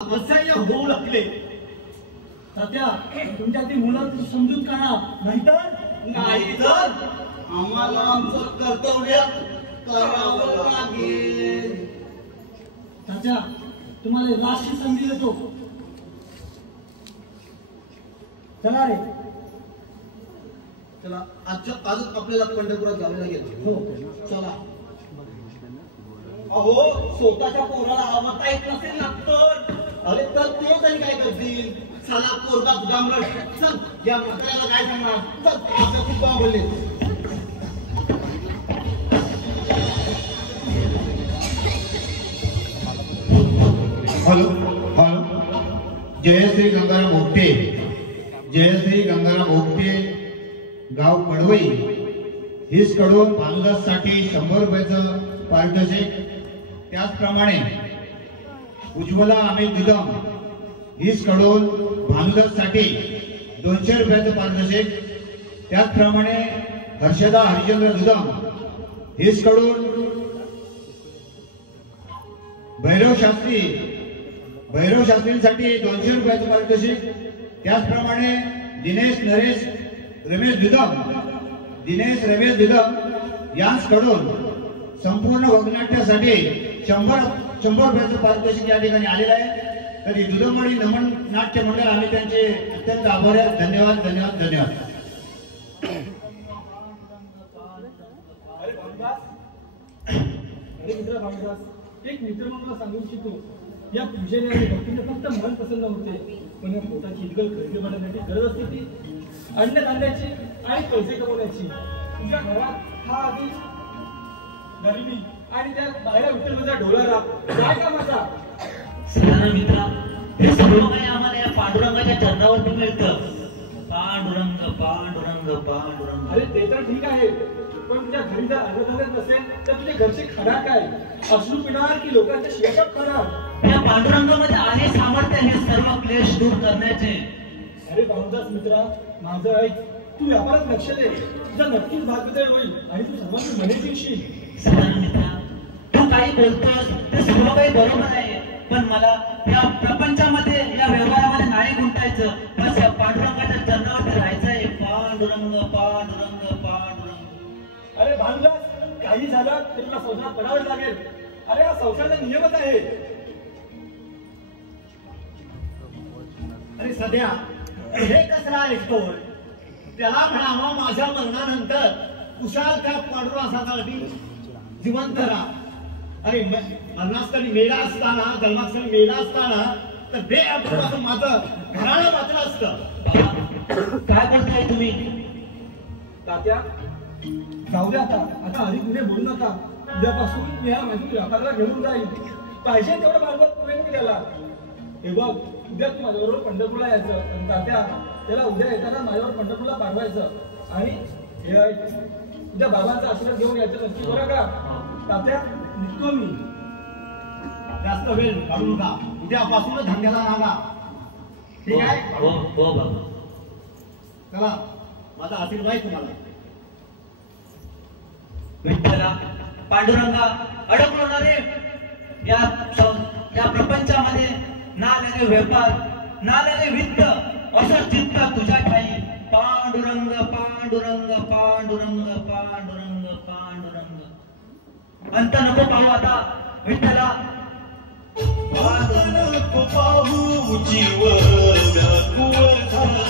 असह्य होऊ लागले. तात्या तुमच्या ती मुलं समजूत काढा, नाहीतर आम्हाला आमचं कर्तव्य करावं लागेल. तात्या तुम्हाला लास्टची संधी देतो. चला रे, चला. आजच आपल्याला पंढरपुरात जावे लागेल. हो चला. अहो स्वतःच्या पोराला आवडता येत नसेल ना तर अरे तर ते तरी काय करतील. चला पोरगा डांबरट. चल या म्हाताऱ्याला काय सांगणार. चल आपल्या खूप बोलले. Hello hello. जयश्री गंगाराम ओपटे, जयश्री गंगाराम ओपटे, गाव पडवई. हीच कडून भानुदाससाठी 100 रुपयाचं पारितोषिक. त्याचप्रमाणे उज्ज्वला अमित दुदम, हीच कडून भानुदाससाठी 200 रुपयाचं पारितोषिक. त्याचप्रमाणे हर्षदा हरिचंद्र दुदम, हीच कडून भैरव शास्त्रींसाठी 200 रुपयाचं पारितोषिक. त्याचप्रमाणे दिनेश रमेश दुदम यांकडून संपूर्ण वगनाट्यासाठी 100 रुपयाचं पारितोषिक या ठिकाणी आलेलं आहे. तरी दुदमवाडी नमन नाट्य मंडळ आम्ही त्यांचे अत्यंत आभारी आहोत. धन्यवाद धन्यवाद धन्यवाद. एक मित्र म्हणून सांगू इच्छितो, या पूजेने आणि भक्तीने फक्त मन प्रसन्न होते, पण या पोटाची इतकं खरेदी करण्यासाठी गरज असते ती अन्नधान्याची आणि पैसे कमवण्याची. तुमच्या घरात हा आधी गरिबी आणि त्या बाहेर विठ्ठलचा ढोलारा काय कामाचा. साधारण मित्रा, हे सर्व काही आम्हाला या पांडुरंगाच्या चरणावरती मिळतं. पांडुरंग पांडुरंग पांडुरंग. अरे ते तर ठीक आहे, पण तुझ्या घरी जर अन्नधान्य नसेल तर तुझे घरचे खाणार काय. अश्रू पिणार की लोकांच्या शिवाशाप खाणार. या पांडुरंगामध्ये आहे सामर्थ्य हे सर्व क्लेश दूर करण्याचे. अरे भाऊदास मित्रा, माझं ऐक. तू व्यापारात लक्ष दे, तुझा नक्कीच भाग्योदय होईल आणि तू सर्वांनी मने जिंकशील. साधारण मित्रा, तू काही बोलतोस ते सर्व काही बरोबर आहे, पण मला या प्रपंचामध्ये या व्यवहारामध्ये नाही गुंतायचं. बस या पांडुरंगाच्या चरणावरती राहायचंय. पांडुरंग पांडुरंग पांडुरंग. अरे भानुदास, काही झालं तरी तुला संसारात पडावंच लागेल. अरे हा संसाराचा नियमच आहे. अरे सध्या हे कसला ऐकतोय. त्याला म्हणावं माझ्या मरणानंतर कुशाल त्या पांडुरंगासाठी जिवंत राहा. अरे मरणास्थळी मेला असताना, जन्मास्थळी मेला असताना तर बे अपवाद माझं घराणं वाचलं असतं. काय बोलताय तुम्ही. तात्या जाऊ दे आता हरी पुढे बोलू नका. उद्यापासून या माझ्या व्यापाराला घेऊन जाईल. पाहिजे तेवढं भांडवल पुरेल मी त्याला. हे बघ, उद्या तू माझ्याबरोबर पंढरपूरला यायचं आणि तात्या त्याला उद्या येताना माझ्यावर पंढरपूरला पाठवायचं. आणि उद्या बाबांचा आशीर्वाद घेऊन यायचं नक्की, बरं का. तात्या निघतो मी. जास्त वेळ काढू नका. उद्यापासूनच धंद्याला लागा. ठीक आहे. हो हो बाबा. चला, माझा आशीर्वाद आहे तुम्हाला. विठ्ठला, पांडुरंगा, अडकलो ना रे या प्रपंचामध्ये. ना लगे व्यापार, ना लगे वित्त, असं चित्त तुझ्या ठाई. पांडुरंग पांडुरंग पांडुरंग पांडुरंग पांडुरंग. अंत नको पाहू आता विठ्ठला. नको पाहू जीव व्याकुळ झाला.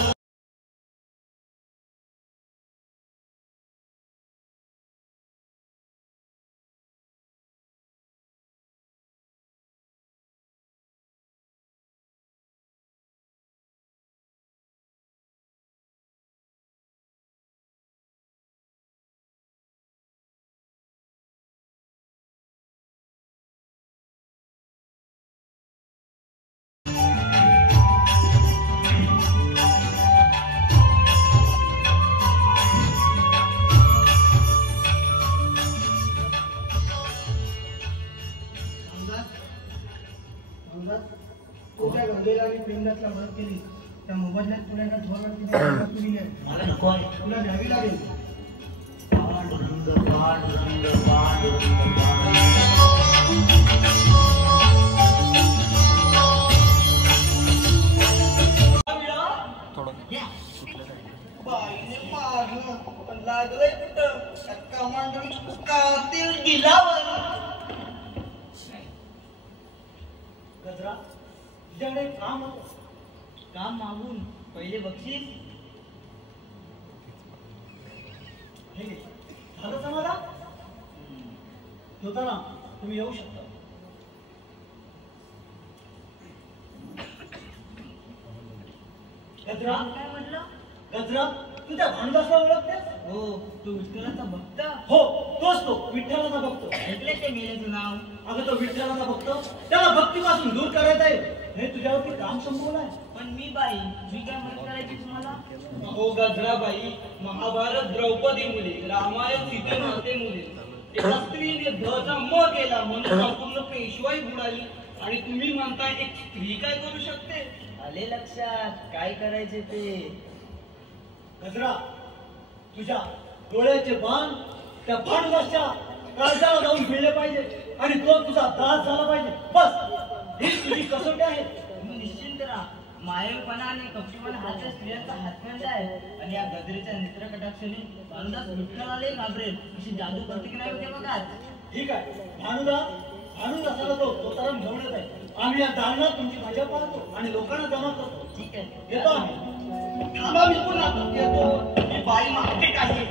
पिंडातला मदत केली त्या मोबदल्यात पुण्याला धोरण मला नको आहे. तुला द्यावी लागेल. पांडुरंग पांडुरंग पांडुरंग पांडुरंग. बाईने मारलं पण लागलंय कुठं कमांडर कातील गिलावर. गजरा तुझ्याकडे काम होतं, काम मागून पहिले बक्षीस हे घे. झालं समाधान? होता ना, तुम्ही येऊ शकता. गजरा काय म्हटलं? गजरा तू त्या भानुदासला ओळखतेस? हो, तू विठ्ठलाचा भक्त. हो, तोच तो विठ्ठलाचा भक्त. ऐकले ते मेलेचं नाव. अगं तो विठ्ठलाचा भक्त, त्याला भक्तीपासून दूर करायचं आहे हे तुझ्यावरती काम संपवलं आहे. पण मी बाई, मी काय मदत करायची तुम्हाला? हो गजराबाई, महाभारत द्रौपदी मुली, रामायण सीते माते मुली, एका स्त्रीने धचा म केला म्हणून संपूर्ण पेशवाई बुडाली आणि तुम्ही म्हणताय एक स्त्री काय करू शकते? आले लक्षात काय करायचे ते. गजरा तुझ्या डोळ्याचे बाण त्या भानुदासच्या काळजाला जाऊन भिडले पाहिजे आणि तो तुझा दास झाला पाहिजे. बस ही तुझी कसोटी आहे. तुम्ही निश्चिंत राहा. मायेपणा आणि कपटीपणा हा त्या स्त्रियांचा हातखंड आहे आणि या गजरीच्या नेत्र कटाक्षाने भानुदास विठ्ठलालाही घाबरेल अशी जादू करते की नाही होते बघा. ठीक आहे, भानुदासाला तो तोताराम घेऊन येत आहे. आम्ही या दालनात तुमची मजा पाहतो आणि लोकांना जमा करतो. ठीक आहे, येतो आम्ही. थांबा, मी पुन्हा येतो. ही बाई मागते काही.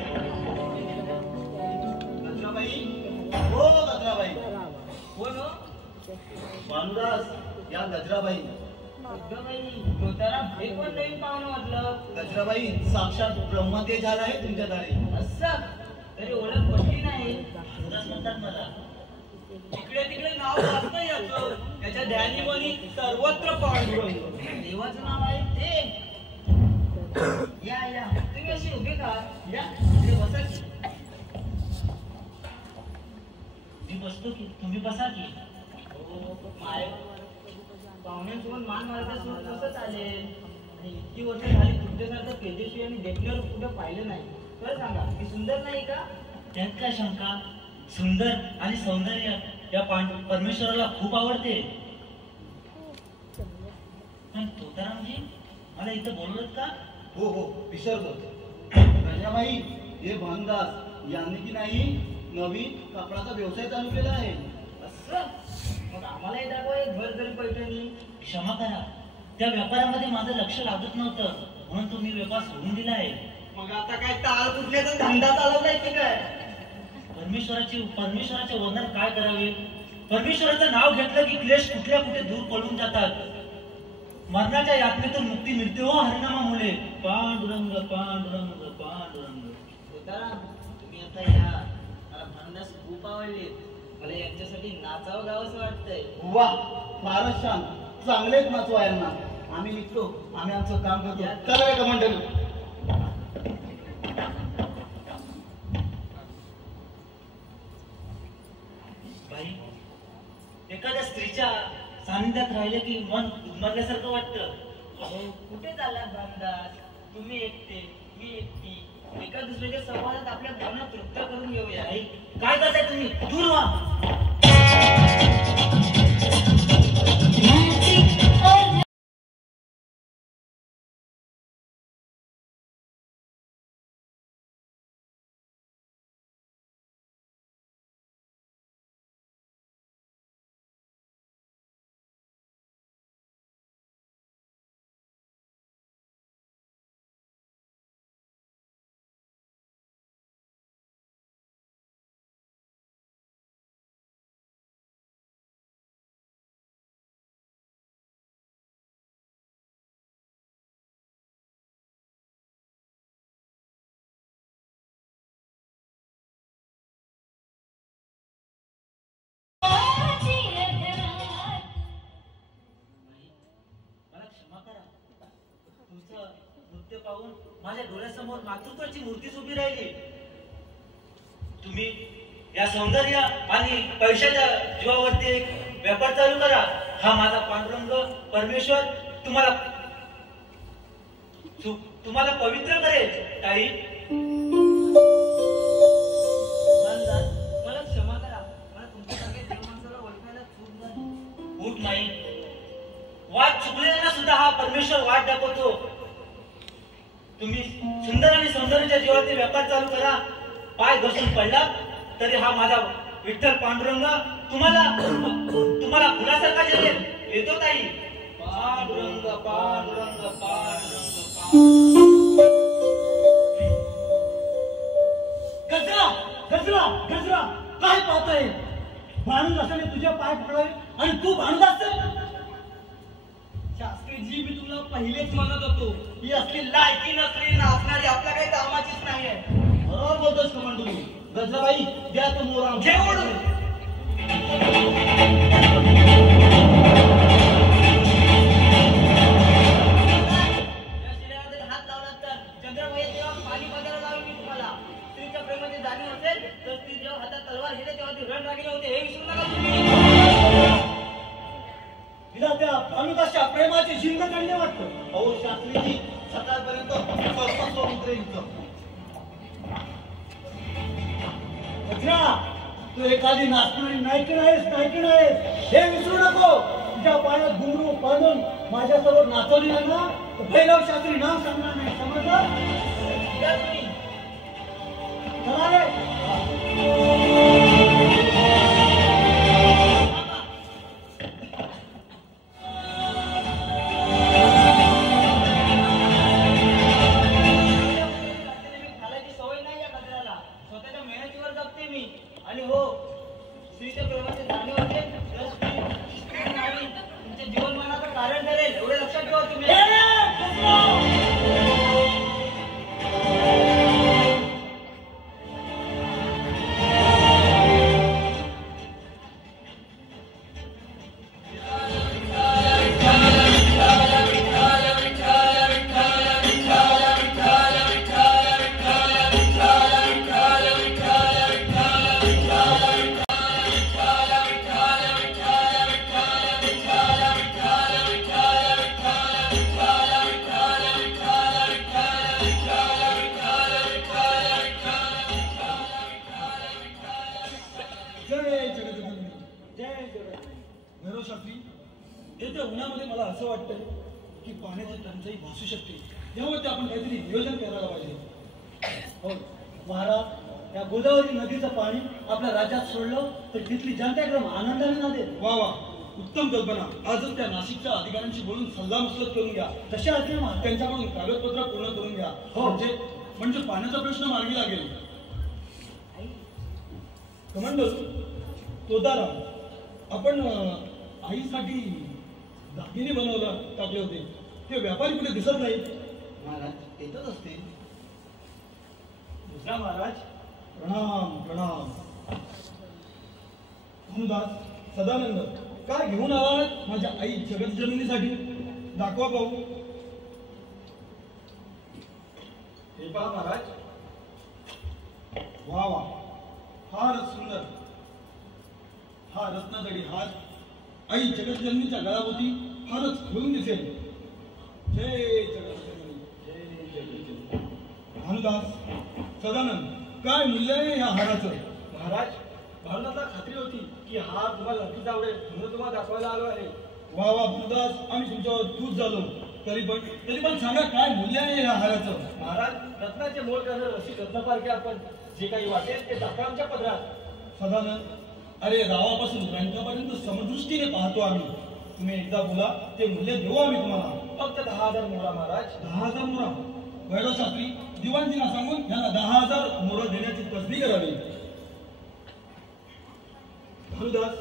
गजराबाई, हो गजराबाई. कोण हो? भानुदास या गजराबाई. बाई, तोताराम हे कोण नवीन पाहुणं म्हटलं? गजराबाई साक्षात ब्रह्मतेज झाला आहे तुमच्या दारी. असं तरी ओळख पटली नाही. भानुदास म्हणतात मला. इकडे तिकडे नाव वाचतं याचं, त्याच्या ध्यानीमनी सर्वत्र पांडुरंग. देवाचं नाव आहे ते. या या, तुम्ही अशी उभे का? या इकडे बसा की. मी बसतो की तुम्ही बसा की. माय पाहुण्यांसोबत मान मारल्यासोबत कसं चालेल? आणि इतकी वर्ष झाली तुमच्यासारखं तेजस्वी आणि देखण्यावर कुठं पाहिलं नाही. तर सांगा की सुंदर नाही का? त्यात काय शंका? सुंदर आणि सौंदर्य या परमेश्वराला खूप आवडते. पण तोतारामजी मला इथं बोलवत का? हो हो, विसरतो. राजाबाई, हे भानुदास यांनी की नाही नवीन कापडाचा व्यवसाय चालू केला आहे. असं मग आम्हालाही दाखवा एक भरभरी पैठणी. क्षमा करा, त्या व्यापारामध्ये माझं लक्ष लागत नव्हतं म्हणून तुम्ही व्यापार सोडून दिला आहे. मग आता काय टाळ कुठल्याचा धंदा चालवलाय की काय? परमेश्वराचे वर्णन काय करावे? परमेश्वराचं नाव घेतलं की क्लेश कुठल्या कुठे दूर पळून जातात. मरणाच्या यातनेतून मुक्ती मिळते हो हरिनामामुळे. पांडुरंग पांडुरंग पांडुरंग. तोताराम, तुम्ही आता या. मला भानुदास खूप आवडले. मला यांच्यासाठी नाचावं गावंसं वाटतंय. वा, फारच छान. चांगलेच नाचवा यांना. आम्ही निघतो, आम्ही आमचं काम करतो. चला का मंडळी. बाई, एखाद्या स्त्रीच्या सानिध्यात राहिले की मन उद्मारल्यासारखं वाटतं. अहो, कुठे चाललात भानुदास? तुम्ही एकटे, मी एकटी. एका दुसऱ्याच्या संवादात आपल्या भावना तृप्त करून घेऊया. बाई, काय करताय तुम्ही? दूर व्हा. तुमचं नृत्य पाहून माझ्या डोळ्यासमोर मातृत्वाची मूर्तीच उभी राहिली. तुम्ही या सौंदर्य आणि पैशाच्या जीवावरती एक व्यापार चालू करा. हा माझा पांडुरंग परमेश्वर तुम्हाला पवित्र करेल. ताई, मला क्षमा करा. मला तुमच्यासारख्या देव माणसाला ओळखायला चूक झाली. उठ नाही. वाट चुकलेल्यांना सुद्धा हा परमेश्वर वाट दाखवतो. तुम्ही सुंदर आणि सौंदर्याच्या जीवातील व्यापार चालू करा. पाय घसरून पडला तरी हा माझा विठ्ठल पांडुरंग तुम्हाला फुलासारखा जगेल. येतो ताई. पांडुरंग पांडुरंग पांडुरंग गजरा गजरा गजरा काय पाहतोय? भांडून असताना तुझे पाय पकडावे आणि तू भांडत असत. शास्त्रीजी मी तुला पहिलेच म्हणत होतो ही असली लायकी नसली नाचणारी आपल्या काही कामाचीच नाही आहे. बरोबर बोलतोस कमांडू. गजराबाई द्या तो मोरा हात लावला तर चंद्रबाई जेव्हा पाणी बघायला लावून मी तुम्हाला स्त्रीच्या प्रेमाची जाणीव असेल तर ती जेव्हा हातात तलवार घेते तेव्हा ती रण रागिले होते हे विसरू नका तुम्ही. तिला त्या भानुदासच्या प्रेमाची जिंक काढणे वाटतं. अहो शास्त्रीजी सकाळपर्यंत स्वयंपाक उतरेल. गजरा तू एखादी नाचणारी नायकन आहेस हे विसरू नको. तुझ्या पायात घुंगरू बांधून माझ्यासमोर नाचवली नाही ना तर भैरव शास्त्री नाव सांगणार नाही. समजलं? चला रे. आणि हो स्त्रीच्या प्रेमाची जाणीव असेल तर तुमच्या जीवनमानाचं कारण ठरेल. एवढे लक्षात ठेवा तुम्ही. भैरव शास्त्री येत्या उन्हामध्ये मला असं वाटतंय की पाण्याची टंचाई भासू शकते. यावरती आपण काहीतरी नियोजन करायला पाहिजे. हो महाराज या गोदावरी नदीचं पाणी आपल्या राज्यात सोडलं तर तिथली जनता एकदम आनंदाने नांदेल. वा वा उत्तम कल्पना. आजच त्या नाशिकच्या अधिकाऱ्यांशी बोलून सल्लामसलत करून घ्या. तशा असल्या त्यांच्याकडून कागदपत्र पूर्ण करून घ्या. हो. म्हणजे पाण्याचा प्रश्न मार्गी लागेल. कमांडर तोदाराम आपण आईसाठी दागिने टाकले होते ते व्यापारी कुठे दिसत नाही. महाराज येतच असतील. दुसरा महाराज प्रणाम प्रणाम. भानुदास सदानंद काय घेऊन आला माझ्या आई जगतजननीसाठी? दाखवा पाहू. हे पहा महाराज. वा वा फारच सुंदर. हा रत्नजडी हार आई जगतजननीच्या गळाभोवती फारच खुलून दिसेल. जय जगतजननी जय जगतजननी. भानुदास सदानंद काय मूल्य आहे या हाराचं? महाराज भावनाला खात्री होती की हा तुम्हाला नक्कीच आवडेल म्हणून तुम्हाला दाखवायला आलो आहे. वा वा भानुदास आम्ही तुमच्यावर खुश झालो. तरी पण सांगा काय मूल्य आहे या हाराचं? महाराज रत्नाचे मोल करणार अशी रत्नपारखे आपण जे काही वाटेल ते टाका आमच्या पदरात. सदानंद अरे गावापासून रंकापर्यंत समदृष्टीने पाहतो आम्ही. तुम्ही एकदा बोला ते मूल्य देऊ आम्ही तुम्हाला. फक्त 10,000 मोहरा महाराज. 10,000 मोहरा? भैरव शास्त्री दिवाणजींना सांगून यांना 10,000 मोहरा देण्याची तसदी करावी. भानुदास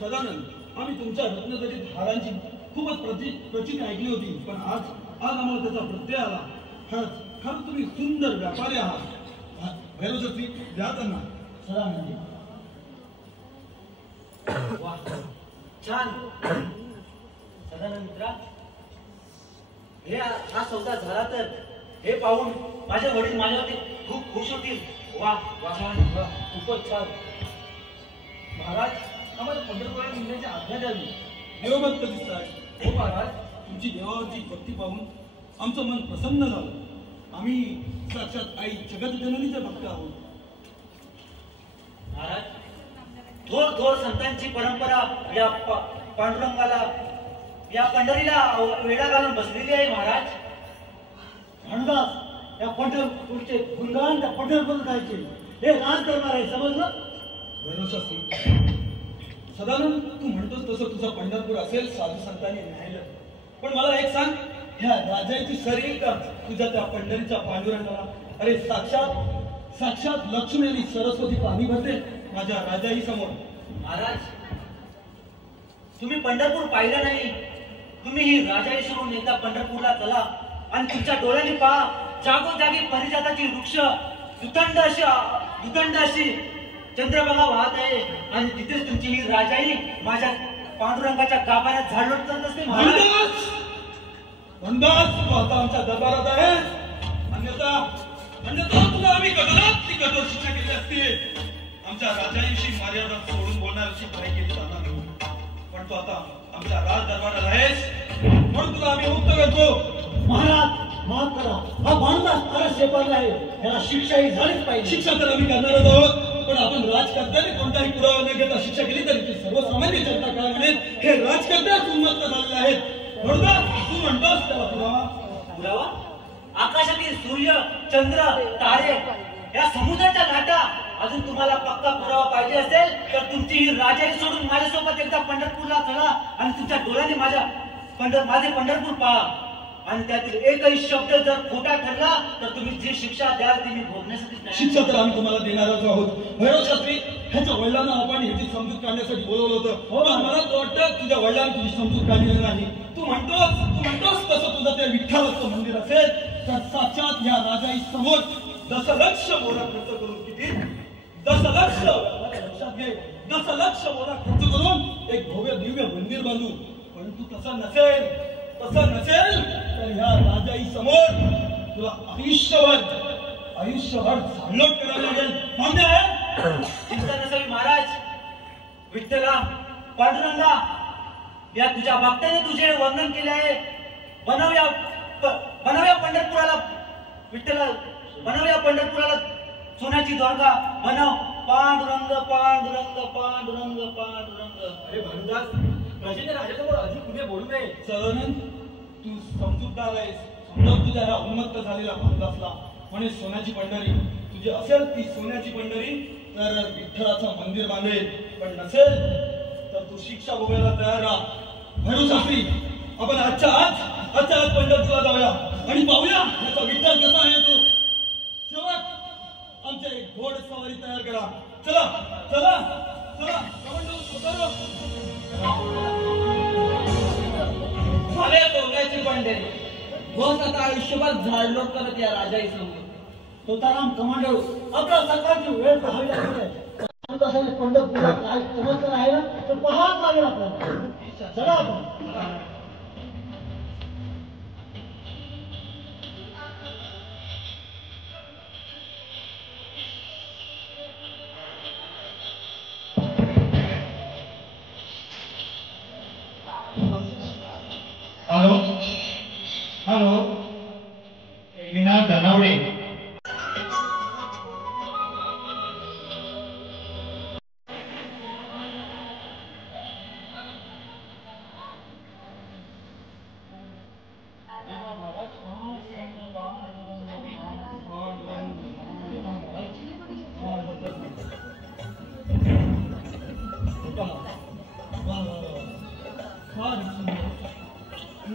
सदानंद आम्ही तुमच्या रत्नजडीत हारांची खूपच प्रचिती ऐकली होती पण आज आम्हाला त्याचा प्रत्यय आला. खरंच तुम्ही सुंदर व्यापारी आहात. भैरव शास्त्री द्या त्यांना. सदानंद वा छान. सदानंद मित्रा हा सौदा झाला तर हे पाहून माझे वडील माझ्यावरती खूप खुश होतील. वा वा खूपच छान. महाराज आम्हाला पंढरपुरात निघण्याची आज्ञा द्यावी. देवभक्त दिसताय. हो महाराज. तुमची देवावरची भक्ती पाहून आमचं मन प्रसन्न झालं. आम्ही साक्षात आई जगतजननीचे भक्त आहोत. महाराज थोर संतांची परंपरा या पांडुरंगाला या पंढरीला वेढा घालून बसलेली आहे. महाराज भानुदास या पंढरपूरचे गुणगान त्या पंढरपूर गायचे. हे राज दरबार आहे, समजलं? शास्त्री, सदानंद तू म्हणतोस तसं तुझं पंढरपूर असेल, साधू संतांनी न्यायलं. पण मला एक सांग, ह्या राजाची सर येईल का तुझ्या त्या पंढरीच्या पांडुरंगाला? अरे साक्षात लक्ष्मी आणि सरस्वती पाणी भरते माझ्या राजाई समोर. महाराज, तुम्ही पंढरपूर पाहिलं नाही. तुम्ही ही राजाई सोडून एकदा पंढरपूरला चला आणि तुमच्या डोळ्यांनी पहा, जागोजागी परिजाताची वृक्ष दुदंड अशी चंद्रभागा वाहत आहे आणि तिथेच तुमची ही राजाई माझ्या पांडुरंगाच्या गाभाऱ्यात झाड लोटत असते. तू आता आमच्या दरबारात आहेस. अन्यथा तुला आम्ही कठोर शिक्षा केली असती. आमच्या राजाईशी मर्यादा सोडून बोलण्याची घाई केली जाणार नाही. पण तू आता आमच्या राज दरबारात आहेस म्हणून तुला आम्ही मुक्त करतो. महाराज माफ करा, हा भांडा खरंच शेपारला आहे. याला शिक्षा ही झालीच पाहिजे. शिक्षा तर आम्ही करणारच आहोत, पण आपण राजकर्त्याने कोणताही पुरावा न घेता शिक्षा केली तरी ती सर्वसामान्य जनता काय म्हणेल? हे राजकर्त्याच उन्मत्त झालेले आहेत. म्हणून तू म्हणतोस त्याला पुरावा? आकाशातील सूर्य, चंद्र, तारे, या समुद्राच्या लाटा, अजून तुम्हाला पक्का पुरावा पाहिजे असेल तर तुमची ही राजाई सोडून माझ्यासोबत एकदा पंढरपूरला चला आणि तुमच्या डोळ्याने माझे पंढरपूर पहा. आणि त्यातील एकही शब्द जर खोटा ठरला तर तुम्ही जी शिक्षा द्याल ती मी भोगण्यासाठी शिक्षा तर आम्ही तुम्हाला देणारच आहोत. भैरव शास्त्री, ह्याच्या वडिलांना आपण ह्याची समजूत काढण्यासाठी बोलवलं होतं. पण मला वाटतं तुझ्या वडिलांनी तुझी समजूत काढलेली नाही. तू म्हणतोस तसं तुझं ते विठ्ठलाचं मंदिर असेल तर साक्षात या राजाई समोर दशलक्ष मोहरा खर्च करून, किती? दशलक्ष, लक्षात घे, दशलक्ष मोहरा खर्च करून एक भव्य दिव्य मंदिर बांधू. परंतु तसं नसेल तर ह्या राजाई समोर तुला आयुष्यभर झाडलोट करायला लागेल. मान्य आहे? चिंता नसावी महाराज. विठ्ठला, पांडुरंगा, या तुझ्या भक्ताने तुझे वर्णन केले आहे. बनवूया पंढरपुराला, विठ्ठला बनवूया पंढरपुराला सोन्याची द्वारका बनव. पांडुरंग पांडुरंग पांडुरंग पांडुरंग. अरे भानुदास, प्रजेने राजासमोर अधिक पुढे बोलू नये. सदानंद, तू समजूतदार आहेस. समजा तुझ्या ह्या उन्मत्त झालेल्या भानुदासला म्हणे सोन्याची पंढरी. तुझी असेल ती सोन्याची पंढरी तर विठ्ठलाचं मंदिर बांधेल, पण नसेल तर तू शिक्षा भोगायला तयार राहा. भैरव शास्त्री, आपण आजच्या आज पंढरपूरला जाऊया आणि पाहूया याचा विठ्ठल कसा आहे तो. शेवट आमच्या एक घोड सवारी तयार करा. चला चला चला. भले सोन्याची पंढरी, बस आता आयुष्यभर झाडलोट करत या राजाई समोर. तुकाराम कमांडो, आपल्या सकाळची वेळ पाहावी लागते. पंढरपूरला काय चमत्कार आहे ना तर पाहावं लागेल आपल्याला. चला आपण. हॅलो, विनायक धनावडे.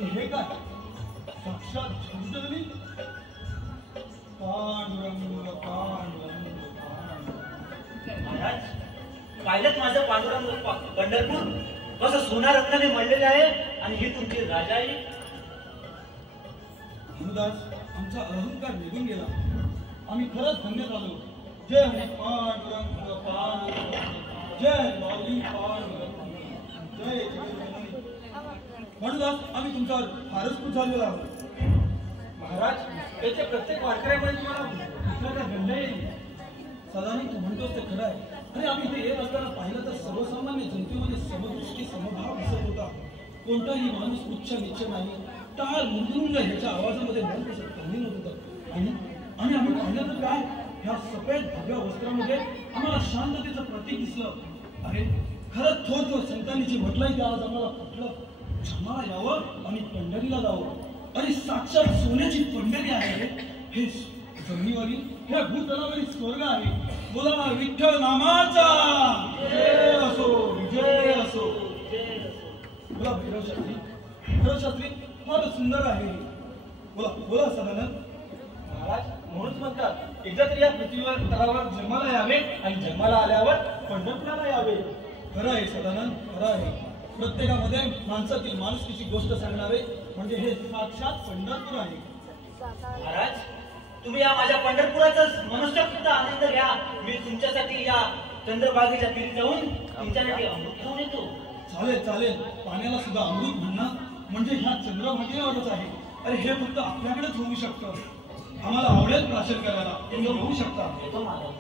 हे काय साक्षात झुंजली? पांडुरंग पांडुरंग महाराज, पाहिलं माझं पांडुरंग पंढरपूर कसं सोना रत्नाने मळलेले आहे आणि ही तुमची राजाई. भानुदास, आमचा अहंकार निघून गेला. आम्ही खरंच धन्य झालो. जय पांडुरंग पांडुरंग, जय माऊली पांडुरंग, जय जगन्नाथ. भानुदास, आम्ही तुमच्यावर फारच खुश झालेलो आहोत. महाराज, त्याच्या प्रत्येक वारकऱ्यामध्ये तुम्हाला दुसऱ्याचा गंध येईल. सदानंद, तू म्हणतोस ते खरं आहे. आणि आम्ही इथे येत असताना पाहिलं तर सर्वसामान्य जनतेमध्ये समदृष्टी समभाव दिसत होता. कोणताही माणूस उच्च नीच नाही. टाळ मुंदुरुंग ह्याच्या आवाजामध्ये मन कसं कमी होत होतं. आणि आम्ही पाहिलं तर काय, ह्या सफेद भगव्या वस्त्रामध्ये आम्हाला शांततेचं प्रतीक दिसलं. अरे खरंच थोर संतांनी जे म्हटलंय ते आज आम्हाला पटलं. क्षमा यावं आणि पंढरीला जावं. अरे साक्षात सोन्याची पंढरी आहे. हे जमिनीवरील हे भूतलावरील स्वर्ग आहे. बोला विठ्ठल नामाचा जय असो, जय असो. बोला भैरव शास्त्री, भैरव शास्त्री फार सुंदर आहे. बोला बोला सदानंद. महाराज म्हणूनच म्हणतात एकदा तरी या पृथ्वीवर तलावर जन्माला यावे आणि जन्माला आल्यावर पंढरपुराला यावे. खरं आहे सदानंद, खरं आहे. प्रत्येकामध्ये माणसातील माणुसकीची गोष्ट सांगणारे म्हणजे हे साक्षात पंढरपूर आहे. महाराज तुम्ही या माझ्या पंढरपुराचाच मनुष्यकृत आनंद घ्या. मी तुमच्यासाठी या चंद्रभागेच्या तीरी जाऊन तुमच्यासाठी अमृत घेऊन येतो. चालेल चालेल. पाण्याला सुद्धा अमृत म्हणणं म्हणजे ह्या चंद्रभागेवरच आहे. अरे हे फक्त आपल्याकडेच होऊ शकतं. आम्हाला आवडेल प्राशन करायला, तुम्ही होऊ शकता. येतो महाराज.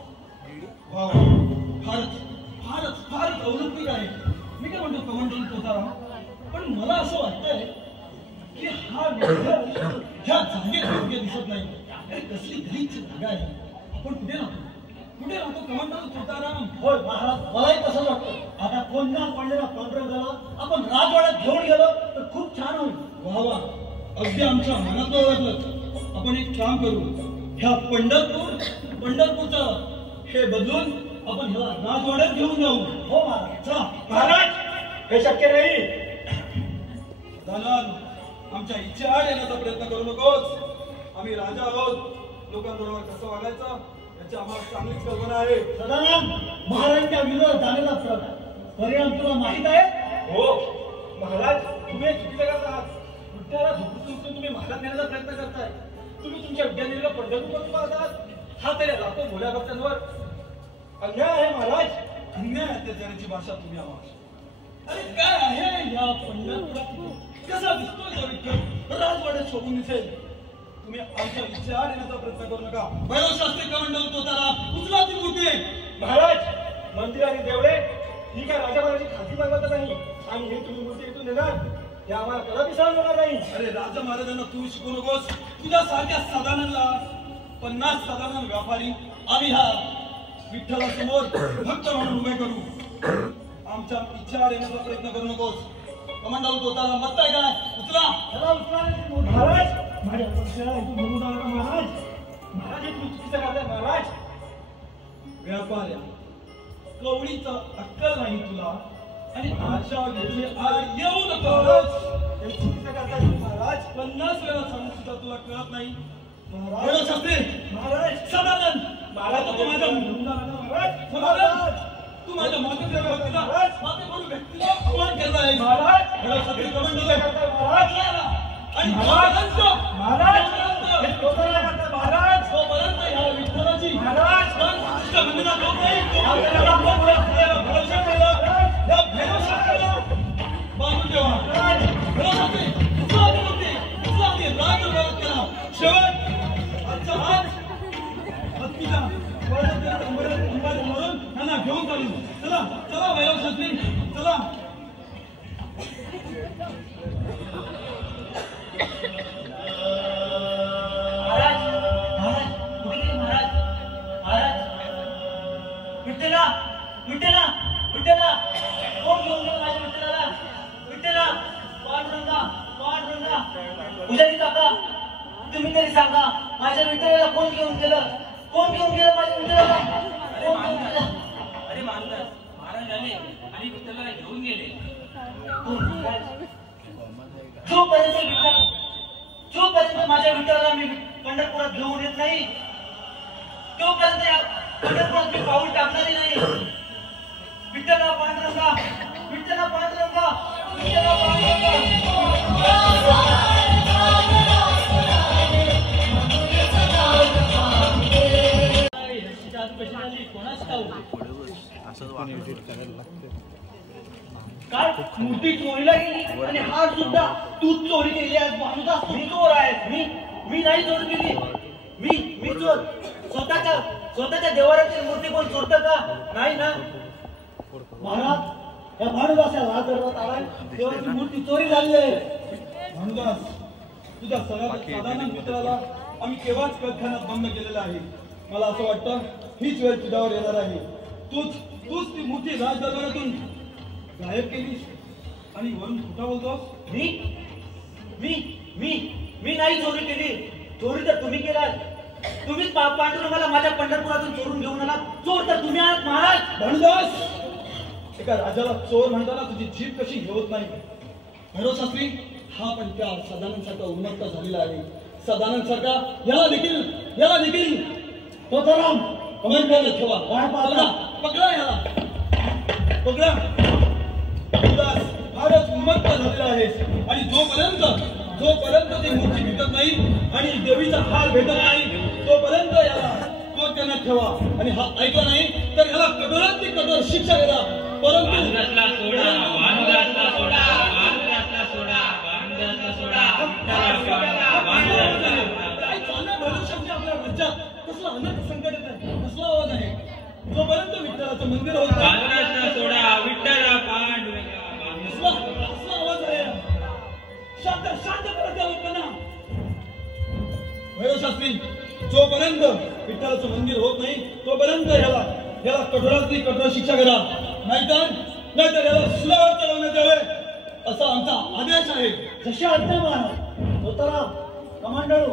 वा वा, फारच फारच फारच औलंकिक आहे. मी काय म्हणतो कमंडल तोताराम, पण मला असं वाटतंय की हा विठ्ठल ह्या जागेत योग्य दिसत नाही. अरे कसली गरीबची जागा आहे. आपण कुठे राहतो कमंडल तोताराम? होय महाराज, मलाही तसंच वाटतं. आता कोण ना पडलेला पांडुरंगाला आपण राजवाड्यात घेऊन गेलो तर खूप छान होईल. वा वा, अगदी आमच्या मनात ओळखलं. आपण एक काम करू, ह्या पंढरपूरचं हे बदलून आपण ह्याला राजवाड्यात घेऊन जाऊ. हो महाराज. चला. महाराज हे शक्य नाही. दानव, आमच्या इच्छा आड येण्याचा प्रयत्न करू नकोस. आम्ही राजा आहोत. लोकांबरोबर कसं वागायचं याची आम्हाला चांगलीच कल्पना आहे. सदानंद, महाराजांच्या विरोधात झालेला परिणाम तुला माहित आहे? हो महाराज, तुम्ही चुकीचं करता. विठ्ठलाला झोपून तुम्ही महाराज नेण्याचा प्रयत्न करताय. तुम्ही तुमच्या विद्यार्थ्यांना पंढरपूर करून पाहतात. हा तरी लाखो भोल्या भक्तांवर अन्याय आहे महाराज. अन्याय अत्याचाराची भाषा तुम्ही आम्हाला. अरे काय आहे या पंढरपुरात? कसा दिसतोय तो विठ्ठल? राजवाड्यात शोभून दिसेल. तुम्ही आमच्या इच्छा आड येण्याचा प्रयत्न करू नका. भैरव शास्त्री कमंडल तोतारा, उचला ती मूर्ती. महाराज, मंत्री आणि देवळे ही काय राजमाराची खाती मागवत नाही. आणि हे तुम्ही मूर्ती इथून नेणार हे आम्हाला कदापि सहन होणार नाही. अरे राजा महाराजांना तू शिकू नकोस. तुझ्या सारख्या साधारणला 50 साधारण व्यापारी आम्ही हा विठ्ठलासमोर भक्त म्हणून उभे करू. आमच्या इच्छा आड येण्याचा प्रयत्न करू नकोस. कमंडल तोतारा मत आहे काय? उचला. त्याला उचला. महाराज, माझ्या पक्षाला इथून घेऊन जाऊ नका महाराज. महाराज हे तुम्ही चुकीचं करताय महाराज. व्यापाऱ्या, कवडीचा अक्कल नाही तुला आणि आशा घेतली आड येऊ नकोस. हे चुकीचं करताय महाराज. 50 वेळा सांगून सुद्धा तुला कळत नाही. महाराज, भैरव शास्त्री, महाराज, सदानंद, महाराज तू माझ्या घेऊन जाऊ नका महाराज. सदानंद, तू माझ्या मातेच्या व्यक्तीला मातेकडून व्यक्तीला अपमान करणार आहेस. महाराज, भैरव शास्त्री कमंडल महाराज, आणि महाराज, महाराज, हे तोपर्यंत तोतारा करताय महाराज. ह्या विठ्ठलाची महाराज, तुझ्या मंदिरात लोक नाही. भैरव शास्त्रीला बांधून ठेवा. भैरव शास्त्री, उचला ती मूर्ती, उचला ती राजवाड्यात करा. शेवट आजचा हात हत्तीला म्हणून त्यांना घेऊन चालू. चला चला भैरव शास्त्री, चला. महाराज, महाराज, कुठे गेले महाराज? महाराज, विठ्ठला, विठ्ठला, विठ्ठला, कोण घेऊन गेलं माझ्या विठ्ठलाला? विठ्ठला, पांडुरंगा, पांडुरंगा. पुजारी काका, तुम्ही तरी सांगा, माझ्या विठ्ठलाला कोण घेऊन गेलं? कोण घेऊन गेलं माझ्या विठ्ठलाला? कोण घेऊन गेलं? अरे महाराज आले आणि विठ्ठलाला घेऊन गेले. जोपर्यंत माझ्या विठ्ठलाला मी पंढरपुरात घेऊन येत नाही तोपर्यंत या पंढरपुरात मी पाऊल टाकणारही नाही. विठ्ठला पांडुरंगा, विठ्ठला पांडुरंगा, विठ्ठला पांडुरंगा. काय मूर्ती चोरीला गेली आणि हार सुद्धा तू चोरी केली आहेस. माणूस तू चोर आहेस. मी नाही चोरी केली. मी चोर स्वतःच्या देवाऱ्याची मूर्ती कोण चोरतं का? नाही ना महाराज, या भानुदासाला राजदरबारात आलाय. देवाची मूर्ती चोरी झाली आहे. भानुदास, तुझ्या साधारण मित्राला आम्ही केव्हाच कथानात बंद केलेला आहे. मला असं वाटतं हीच वेळ तुझ्यावर येणार आहे. तूच ती मूर्ती राजदरबारातून गायब केलीस आणि वरून खोटा बोलतोस. मी नाही चोरी केली. चोरी तर तुम्ही केलात. तुम्हीच पांडुरंगाला माझ्या पंढरपुरातून चोरून घेऊन आला. चोर तर तुम्ही आहात महाराज. भानुदास, एका राजाला चोर म्हणताना तुझी जीभ कशी घेवत नाही? भैरव शास्त्री हा पण त्या सदानंद सारखा उन्मत्त झालेला आहे. सदानंद सारखा याला देखील तोताराम कमांडर ठेवा. पकडा याला, पकडा. भानुदास फारच उन्मत्त झालेला आहेस आणि जोपर्यंत ती मूर्ती भेटत नाही आणि देवीचा हार भेटत नाही तोपर्यंत याला त्यांना ठेवा. आणि हा ऐकला नाही तर याला कठोरात कठोर शिक्षा करा. परंतु आपल्या राज्यात कसला अनंत संकट येत आहे, कसला आवाज आहे. जोपर्यंत विठ्ठलाचं मंदिर होत आवाज आहे. शांत करा त्या लोकांना. भैरव शास्त्री, जोपर्यंत विठ्ठलाचं मंदिर होत नाही तोपर्यंत याला कठोरातली कठोर शिक्षा करा. नाहीतर याला सुलावर चढवण्यात यावे असा आमचा आदेश आहे. जशी आज्ञा महाराज. तोताराम कमांडर.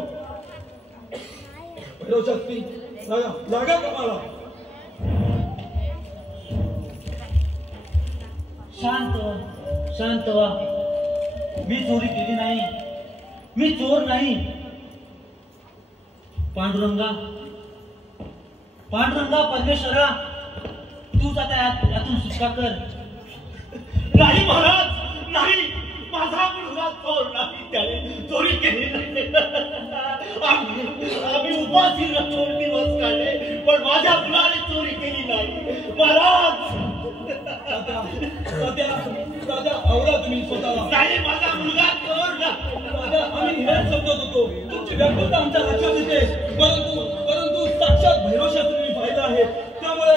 भैरव शास्त्री लागा कमाला. शांत व्हा. मी चोरी केली नाही, मी चोर नाही. पांडुरंगा परमेश्वरा, तूच आता यातून सुटका कर. नाही महाराज, नाही. माझा मुलगा चोर नाही, त्याने चोरी केली नाही. आम्ही उपाशी राहून दिवस काढले पण माझ्या मुलाने चोरी केली नाही महाराज. राजा आवरा तुम्ही स्वतःला. नाही, माझा मुलगा चोर नाही. राजा, आम्ही हेच समजत होतो. तुमची व्याकुलता आमच्या लक्षात येते. परंतु साक्षात भैरव शास्त्री पाहिलं आहे. त्यामुळे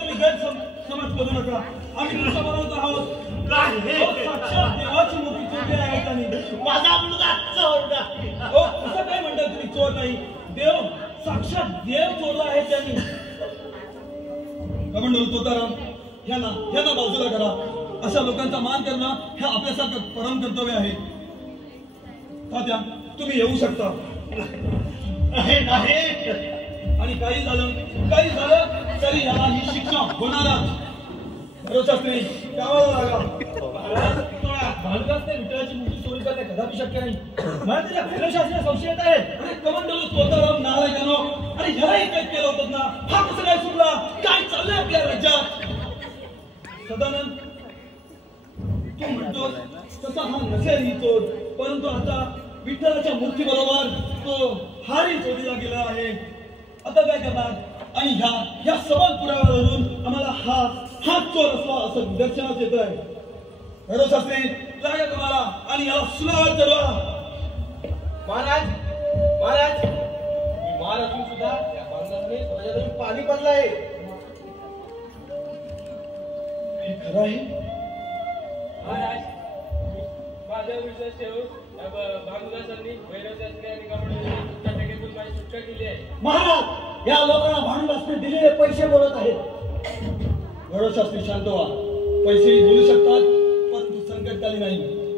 तुम्ही गैरसमज करू नका. आम्ही तुमच्या बरोबर आहोत. साक्षात देवाची मूर्ती चोरली आहे त्यांनी. माझा मुलगा चोर नाही. असं काय म्हणतात तुम्ही? चोर नाही, साक्षात देव चोरला आहे त्यांनी. कमांडर तोताराम, ह्यांना बाजूला करा. अशा लोकांचा मान करणं हे आपल्यासारखं परम कर्तव्य आहे. तात्या, तुम्ही येऊ शकता. आणि काही झालं तरी याला ही शिक्षा होणारच. भैरव शास्त्री, गावाला लागा. भानुदासने विठ्ठलाची मूर्ती चोरी करणे कदापि शक्य नाही. मला त्याच्या भैरव शास्त्री संशय येत आहे. कमांडर तोताराम नारायणानो, आणि ह्यालाही कैद केलं होतं ना. हा कसं काय सुटला? काय चाललंय आपल्या राज्यात? सदानंद, तू म्हणतोस तसा हा नसेल ही चोर, परंतु आता विठ्ठलाच्या मूर्ती बरोबर तो हारही चोरीला गेला आहे. आता काय करणार? आणि ह्या सबल पुराव्यावरून आम्हाला हा चोर असला असं निदर्शनास येत आहे. भैरव शास्त्री, लागा तुम्हाला आणि याला सुलावर चढवा. महाराज, मी महार असून सुद्धा या बांधवाने स्वतःतून पाणी पडलं आहे. हे खरं आहे महाराज? माझ्या विश्वास ठेवून भानुदासांनी भैरव शास्त्री आणि कमांडरने माझी सुटका केली आहे. महाराज, या लोकांना भानुदासने दिलेले पैसे बोलत आहेत. भैरव शास्त्री, शांत व्हा. पैसेही बोलू शकतात परंतु संकटकाली नाही.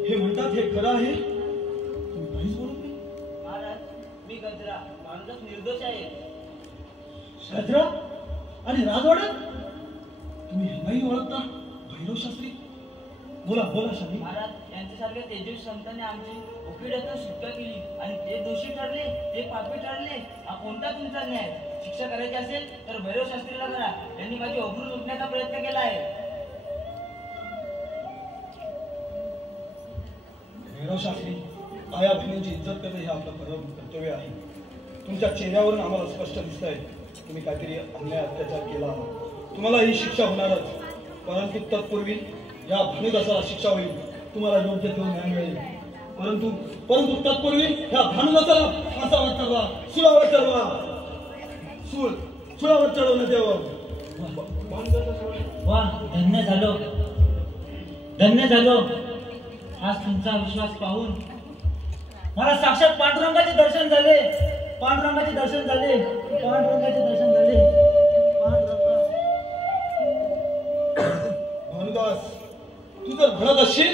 हे म्हणतात हे खरं आहे. तुम्ही काहीच बोलत नाही. महाराज, मी गजरा. भानुदास निर्दोष आहे. गजरा आणि राजवाड्यात तुम्ही ह्यांनाही ओळखता? भैरव शास्त्री, बोला शास्त्री. महाराज, यांच्यासारख्या तेजस्वी संतांनी आमची उकिड्यातून सुटका केली आणि ते दोषी ठरले, ते पापी ठरले. हा कोणता तुमचा न्याय? शिक्षा करायची असेल तर भैरव शास्त्रीला करा. यांनी माझी अब्रू लुटण्याचा प्रयत्न केला आहे. भैरव शास्त्री, आया बहिणींची इज्जत करणं हे आपलं परम कर्तव्य आहे. तुमच्या चेहऱ्यावरून आम्हाला स्पष्ट दिसत आहे तुम्ही काहीतरी अन्याय अत्याचार केला आहात. तुम्हाला ही शिक्षा होणारच. परंतु तत्पूर्वी या भानुदासाला शिक्षा होईल. तुम्हाला योग्य तो न्याय मिळेल. परंतु तत्पूर्वी ह्या भानुदासाला फासावर चढवा, सुळावर चढवा. सुळावर चढवण्यात यावं. वा, धन्य झालो. आज तुमचा विश्वास पाहून मला साक्षात पांडुरंगाचे दर्शन झाले. भानुदास, तू जर म्हणत असशील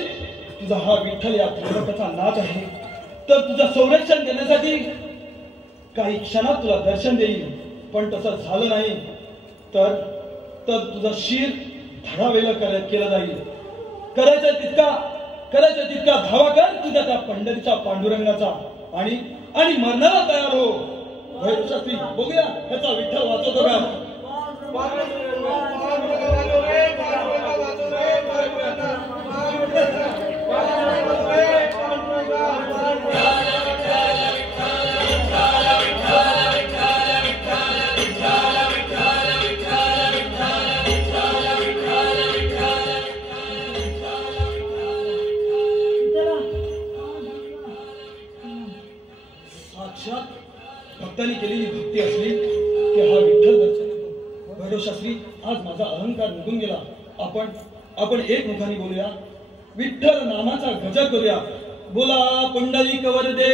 तुझा हा विठ्ठल या प्रेमकाचा नाच आहे तर तुझं संरक्षण करण्यासाठी काही क्षणात तुला दर्शन देईल, पण तसं झालं नाही तर तुझा शिर धडावेला केला जाईल. करायचं तितका धावा कर तुझ्या त्या पंढरीच्या पांडुरंगाचा आणि मरणाला तयार हो. भैरवशास्त्री, बघूया ह्याचा विठ्ठल वाचवतो का. भक्तांनी केलेली भक्ती असली की हा विठ्ठल दर्शन देतो. भैरवशास्त्री, आज माझा अहंकार निघून गेला. आपण एक मुखाने बोलूया, विठ्ठल नामाचा गजर करूया. बोला पुंडलिक वरदे.